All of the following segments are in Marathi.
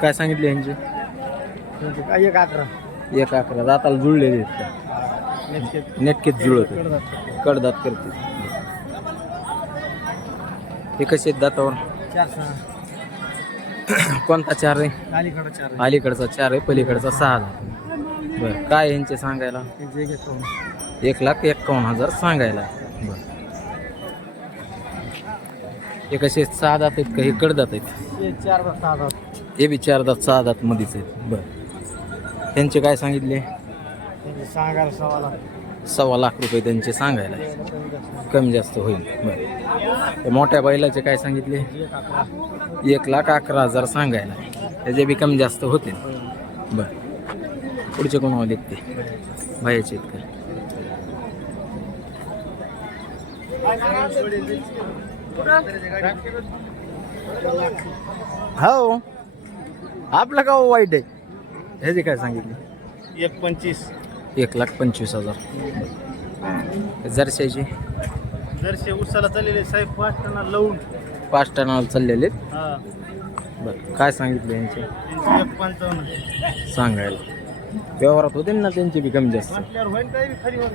काय सांगितले यांचे? काय 11. 1-11 दाताला जुळलेले आहेत का? नेटकेच जुळत कडदात करते. हे कसे आहेत दातावर? 4-6. कोणता 4 आहे? अलीकडं 4. अलीकडचा 4 आहे, पलीकडचा 6 दात. बरं काय यांचे सांगायला? 1,51,000 सांगायला. बरं हे कसे 6 दात आहेत का? हे कडदात आहेत? 4-6 दात. हे बी 4 दात 6 दात मध्येच आहेत. बरं त्यांचे काय सांगितले? सांगायला 1.25 लाख रुपये त्यांचे सांगायला. कमी जास्त होईल. बरं मोठ्या बैलाचे काय सांगितले? 1,11,000 सांगायला. त्याचे बी कमी जास्त होतील. बरं पुढचे कोण आले ते बायाचे आहेत का? हो आपलं का वाईट आहे? ह्याचे काय सांगितले? 1.25. 1,25,000. जर्सीचे जर्सी उसाला चाललेले साहेब 5 टना लावून 5 टनाला चाललेले. हा. बरं काय सांगितले यांचे? 1.55 सांगायला. व्यवहारात होते ना त्यांचे बी कमी जास्त. म्हटल्यावर होईल काही खाली वर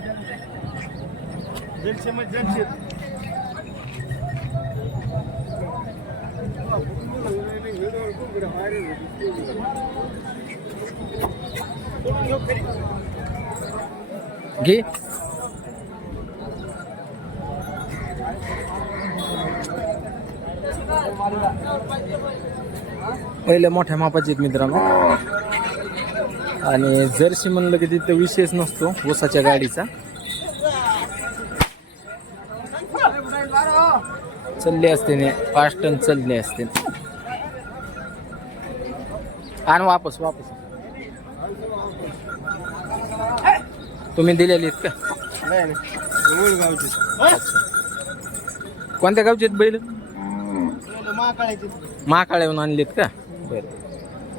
जर्सी मध्ये जर्सी. घे पहिले मोठ्या मापाचे आहेत मित्रांनो. आणि जर्सी म्हणलं की तिथं विशेष नसतो ऊसाच्या गाडीचा. चालले असते ने 5 टन चालले असते. आणि वापस तुम्ही दिलेली आहेत का? कोणत्या गावचे आहेत बैल? महाकाळ्याहून आणलेत का? बरं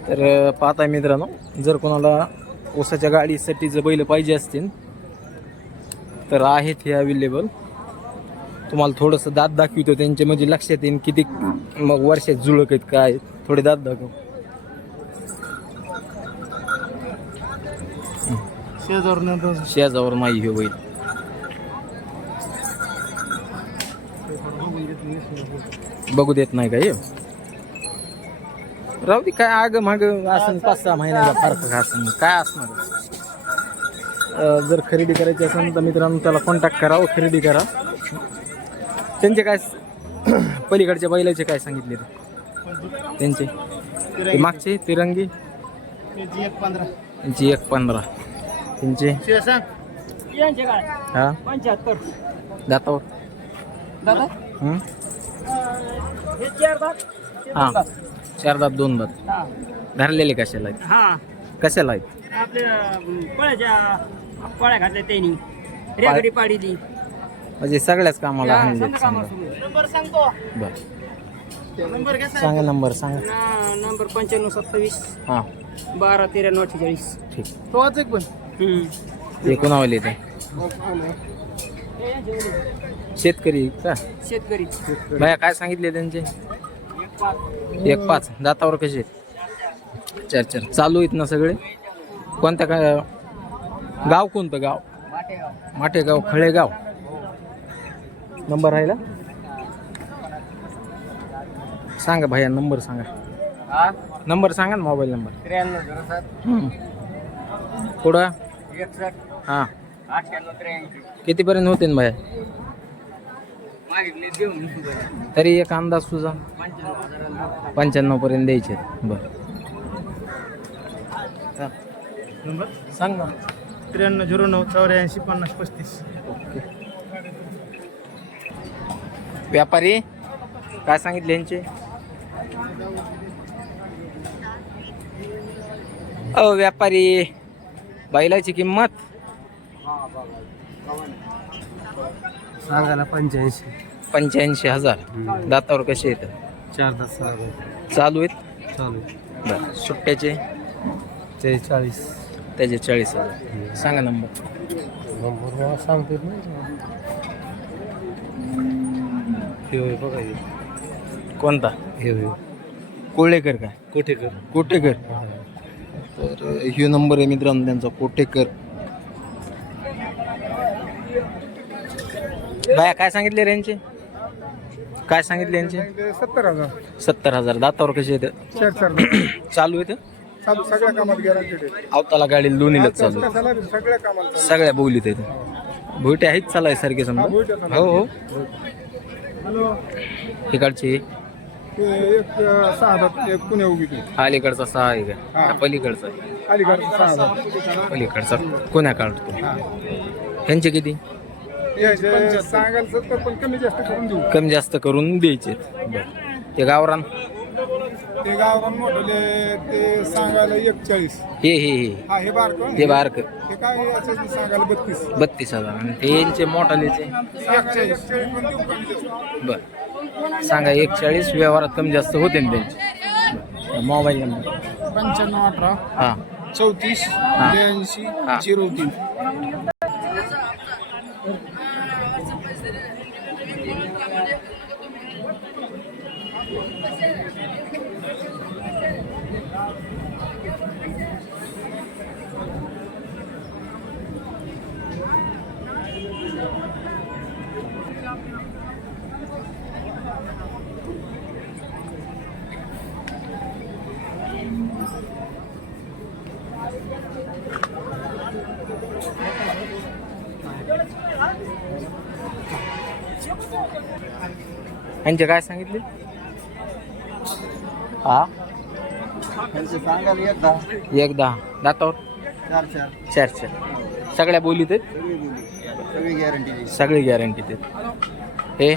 तर पाहताय मित्रांनो, जर कोणाला ऊसाच्या गाडीसाठी जर बैल पाहिजे असतील तर आहेत हे अवेलेबल. तुम्हाला थोडंसं दात दाखवितो त्यांचे, म्हणजे लक्षात येईल किती मग वर्षात जुळक आहेत काय. थोडे दात दाखव. शेजावर नाही हे बैल. बघू देत नाही का हे? राहू दे काय आग माग असं 5-6 महिन्याचा फरक असं काय असणार. जर खरेदी करायची असेल तर मित्रांनो त्याला कॉन्टॅक्ट करा व खरेदी करा. त्यांचे काय पलीकडच्या बैलाचे काय सांगितले त्यांचे? ते मागचे तिरंगी त्यांची 1.15. त्यांचे हा 75 दातावर दादा. हां 4 दात 2 दात. धरलेले कशाला आहेत? हा कशाला आहेत? आपल्या पळ्या घातल्या त्यांनी रेगडी पाडीली. म्हणजे सगळ्याच कामाला आणले. नंबर सांगतो. बरं नंबर घ्या सांगा. नंबर सांगा. नंबर 9527 हां 12 93 48. ठीक. तो आज एक पण हे कोणावले ते शेतकरी का? शेतकरी. भैया काय सांगितले त्यांचे? 1.5 दातावर कसे आहेत? 4 चालू आहेत ना सगळे? कोणत्या काय गाव? कोणतं गाव? माटेगाव खळेगाव. नंबर आहे ना? सांगा भैया नंबर सांगा. नंबर सांगा ना, मोबाईल नंबर. 9307 पुढं 61 हां 9883. कितीपर्यंत होते ना भैया? मागितले देऊन तरी एक अंदाज तुझा? 95 पर्यंत द्यायचे. बरं नंबर सांग ना. 9309 84 50 35. ओके. व्यापारी काय सांगितले यांचे? व्यापारी बैलाची किंमत सांगायला 85,000. दातावर कसे येतात? 4 दात चालू आहेत. चालू. बरं सुट्ट्याचे 40. त्याचे 40,000. सांगा नंबर. नंबर सांगतो ना. हे बघा कोणता? हे कोळेकर काय कोठेकर. कोटेकर. तर ह्यो नंबर आहे मित्रांनो त्यांचा, कोटेकर. बाया काय सांगितले रेंजचे? काय सांगितले यांचे? 70,000. 70,000. दातावर कसे येतं? चालू येतं? चालू सगळ्या कामात गॅरंटेड आहे. अवताला गाडी दोन्हीलाच चालू आहे. सगळ्या कामाला चालू. सगळ्या बोलीत येतं. भुईटे आहेत चालाय सारखे समजा. हो हो. इकडचे ते एक 6,000 एक पुणे उभी ती. अलीकडचा 6 आहे का पलीकडचा आहे? अलीकडचं 6,000. पलीकडचा कोण्या काढतो? ह्यांचे किती? याचे सांगायला 70 पण कमी जास्त करून देऊ. कमी जास्त करून द्यायचे. ते गावरान ते गावरान मोठले ते सांगायला 41. हे हा हे बारक. ते बारक हे काय याचं सांगायला 32. 32,000. आणि ते यांचे मोठालेचे 41 पण देऊ कमी जास्त. बर सांगा 41. व्यवहारात कमी जास्त होते ना त्यांचे. मोबाईल नंबर 9518 हां 34 82 03. यांचे काय सांगितले? हा सांगायला एकदा 1-10. दातावर 4 4. सगळ्या बोलीत आहेत. सगळी गॅरंटी. सगळी गॅरंटीत आहेत. हे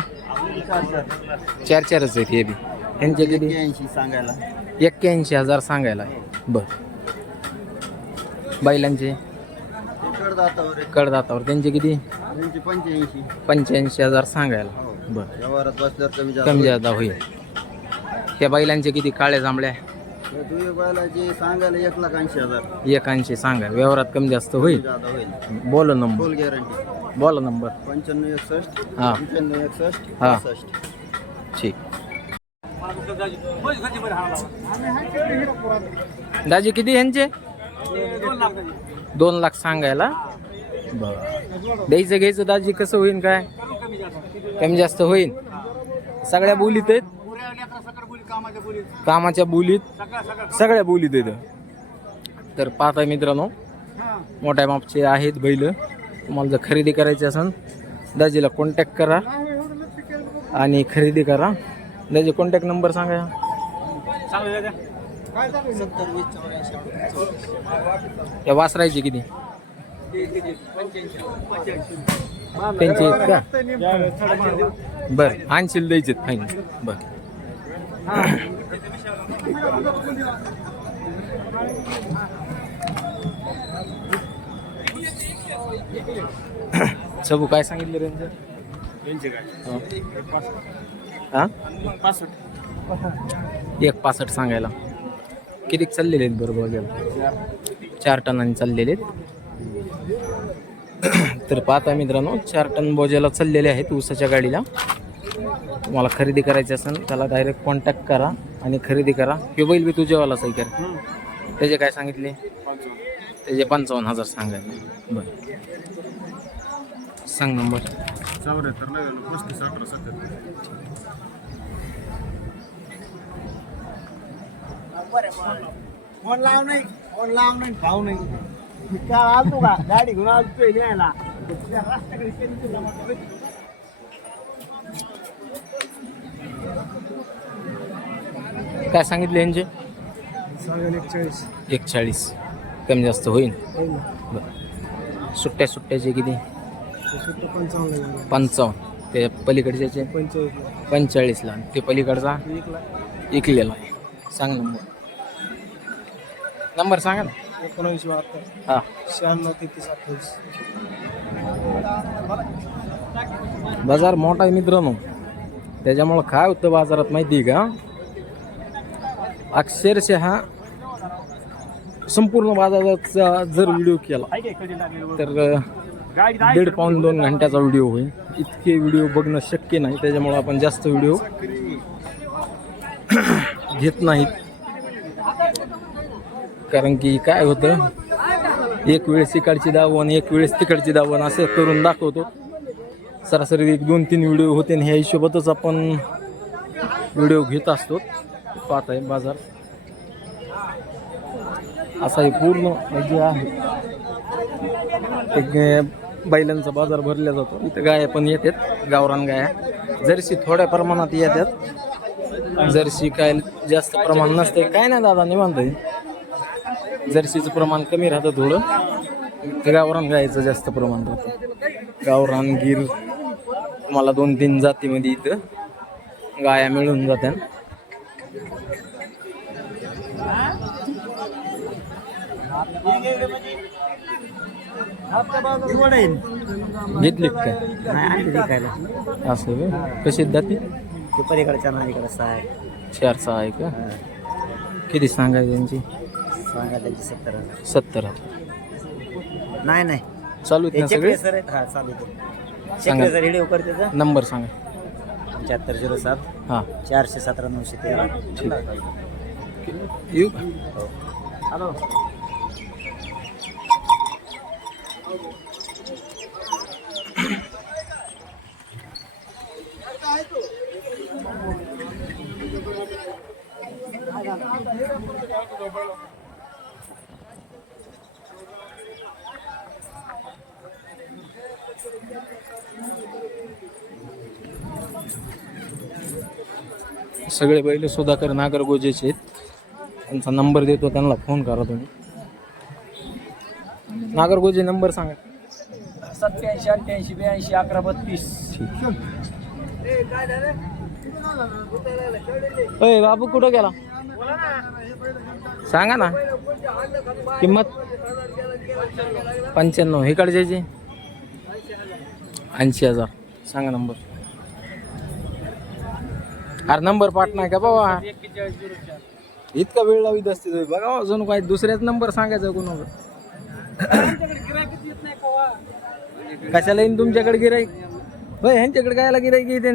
4-4च आहेत. हे बी यांचे किती? 81 सांगायला. 81,000 सांगायला. बर बैलांचे कडदातावर कडदातावर त्यांचे किती? 85. 85,000 सांगायला. बर व्यवहारात बसल्यावर कमी जादा होईल. त्या बैलांचे किती? काळ्या जांभळ्या दुई बैलाची सांगायला 1,80,000. 180 सांगा. व्यवहारात कमी जास्त होईल. जादा होईल. बोला नंबर. फुल गॅरंटी. बोला नंबर. 9561 हा 9561 हा. 65. ठीक. दाजी किती यांचे? 2 लाख सांगायला. बरं द्यायचं घ्यायचं दाजी कसं होईल? काय कमी जास्त होईल? सगळ्या बोलीत आहेत. कामाच्या बोलीत सगळ्या बोलीत आहेत. तर पाहता मित्रांनो मोठ्या मापचे आहेत बैल. तुम्हाला जर खरेदी करायची असेल दाजीला कॉन्टॅक्ट करा आणि खरेदी करा. दाजी कॉन्टॅक्ट नंबर सांगा. या वासरायचे किती? त्यांचे आहेत का? बर आणशील द्यायचे फाईन. बर सबू काय सांगितलं रेंज? हा 165 सांगायला. किती चाललेले आहेत? बरोबर गेला 4 टनांनी चाललेले आहेत. तर पाहता मित्रांनो 4 टन बोजाला चाललेले आहेत ऊसाच्या गाडीला. तुम्हाला खरेदी करायची असेल त्याला डायरेक्ट कॉन्टॅक्ट करा आणि खरेदी करा. हे बैल बी तुझ्यावालाच आहे कर. त्याचे काय सांगितले? त्याचे 55,000 सांगायला. बरं सांग नंबर. 74 35 18 70. फोन लाव नाही भाऊ नाही. मी काय आलतो का गाडी घेऊन आलतोय न्यायला. काय सांगितले यांचे? 41. 41 कमी जास्त होईल. बरं सुट्ट्याचे किती? 55. ते पलीकडच्याचे 45ला. ते पलीकडचा इकलेला आहे. सांग नंबर. नंबर सांगा ना. 1972 हां 96 33 28. बाजार मोठा आहे मित्रांनो. त्याच्यामुळं काय होतं बाजारात माहिती आहे का? अक्षरशः संपूर्ण बाजाराचा जर व्हिडिओ केला तर 1.5-2 घंट्याचा व्हिडिओ होईल. इतके व्हिडिओ बघणं शक्य नाही. त्याच्यामुळं आपण जास्त व्हिडिओ घेत नाहीत, कारण की काय होतं, एक वेळेस इकडची दावण एक वेळेस तिकडची दावण असं करून दाखवतो. सरासरी 1-2-3 व्हिडिओ होते आणि ह्या हिशोबातच आपण व्हिडिओ घेत असतो. पाहत आहे बाजार असा हे पूर्ण म्हणजे आहे. एक बैलांचा बाजार भरला जातो. इथं गाया पण येतात, गावरान गाया. जर्सी थोड्या प्रमाणात येतात, जर्सी काय जास्त प्रमाण नसते. काय नाही दादा निवांत आहे. जर्सीचं प्रमाण कमी राहतं थोडं, गावरान गायचं जास्त प्रमाण राहतं. गावरान गिर मला 2-3 जातीमध्ये इथं गाया मिळून जात्या. घेतली काय असं व्हय? कशी आहेत जाती? पलीकडच्या नालीकडे 6 आहे. 4-6 आहे का? किती सांगायची त्यांची? सांगा त्याची 70. 70. नाही नाही चालू आहेत ना सगळे? सर हा चालू सांगा. सर व्हिडिओ करते का? नंबर सांगा. 7507 हां 417 913. ठीक येऊ का? हॅलो. सगळे बैल सुधाकर नागरगोजेचे आहेत. त्यांचा नंबर देतो, त्यांना फोन करा तुम्ही. नागरगोजे नंबर सांगा. 87 88 82 11 32. अय बाबू कुठं गेला सांगा ना. किंमत 95. इकडच्याची 80,000. सांगा नंबर. अरे नंबर पाठ नाही का बाबा? इतका वेळ लावित असते तुम्ही. बघा अजून काय दुसऱ्याच नंबर सांगायचा कोणाला. कशाला येईन तुमच्याकडे गिराईक? होय ह्यांच्याकडे गायला गिराईक येते.